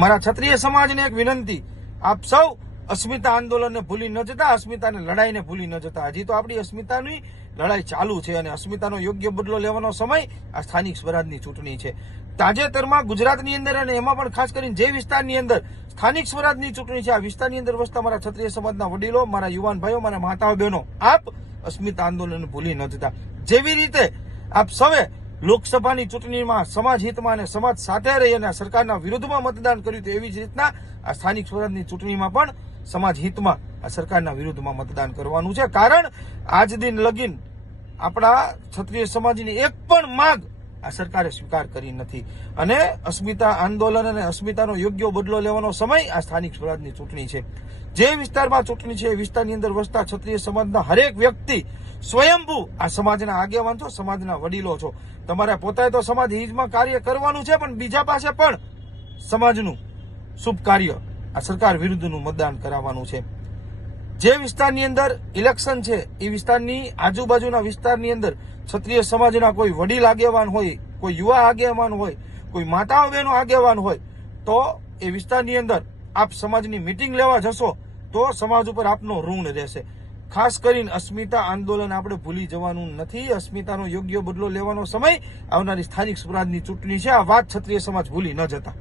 મારા ક્ષત્રિય સમાજને એક વિનંતી. આપ સૌ અસ્મિતા આંદોલનને ભૂલી ન જતા, અસ્મિતાને લડાઈને ભૂલી ન જતા. હજી તો આપણી અસ્મિતાની લડાઈ ચાલુ છે અને અસ્મિતાનો યોગ્ય બદલો લેવાનો સમય આ સ્થાનિક સ્વરાજની ચૂંટણી છે. તાજેતરમાં ગુજરાતની અંદર અને એમાં પણ ખાસ કરીને જે વિસ્તારની અંદર સ્થાનિક સ્વરાજની ચૂંટણી છે, આ વિસ્તારની અંદર વસતા મારા ક્ષત્રિય સમાજના વડીલો, મારા યુવાન ભાઈઓ, મારા માતાઓ, બહેનો, આપ અસ્મિતા આંદોલનને ભૂલી ન જતા. જેવી રીતે આપ સૌએ લોકસભાની ચૂંટણીમાં સમાજ હિતમાં અને સમાજ સાથે રહી અને સરકારના વિરુદ્ધમાં મતદાન કર્યું હતું એવી જ રીતના આ સ્થાનિક સ્વરાજની ચૂંટણીમાં પણ સમાજ હિતમાં આ સરકારના વિરુદ્ધમાં મતદાન કરવાનું છે. કારણ આજ દિન લગીન આપણા ક્ષત્રિય સમાજની એક પણ માંગ આ સરકારે સ્વીકાર કરી નથી. અને અસ્મિતા આંદોલન અને અસ્મિતાનો યોગ્ય બદલો લેવાનો સમય આ સ્થાનિક સ્વરાજની ચૂંટણી છે. જે વિસ્તારમાં ચૂંટણી છે એ વિસ્તારની અંદર વસતા ક્ષત્રિય સમાજના હરેક વ્યક્તિ સ્વયંભૂ. આ સમાજના આગેવાન છો, સમાજના વડીલો છો. તમારે પોતાએ તો સમાજ હિતમાં કાર્ય કરવાનું છે, પણ બીજા પાસે પણ સમાજનું શુભ કાર્ય આ સરકાર વિરુદ્ધનું મતદાન કરાવવાનું છે. જે વિસ્તારની અંદર ઇલેક્શન છે, એ વિસ્તારની આજુબાજુના વિસ્તારની અંદર ક્ષત્રિય સમાજના કોઈ વડીલ આગેવાન હોય, કોઈ યુવા આગેવાન હોય, કોઈ માતાઓ બહેનો આગેવાન હોય, તો એ વિસ્તારની અંદર આપ સમાજની મિટિંગ લેવા જશો, તો સમાજ ઉપર આપનો ઋણ રહેશે. ખાસ કરીને અસ્મિતા આંદોલન આપણે ભૂલી જવાનું નથી. અસ્મિતાનો યોગ્ય બદલો લેવાનો સમય આવનારી સ્થાનિક સ્વરાજની ચૂંટણી છે. આ વાત ક્ષત્રિય સમાજ ભૂલી ન જતા.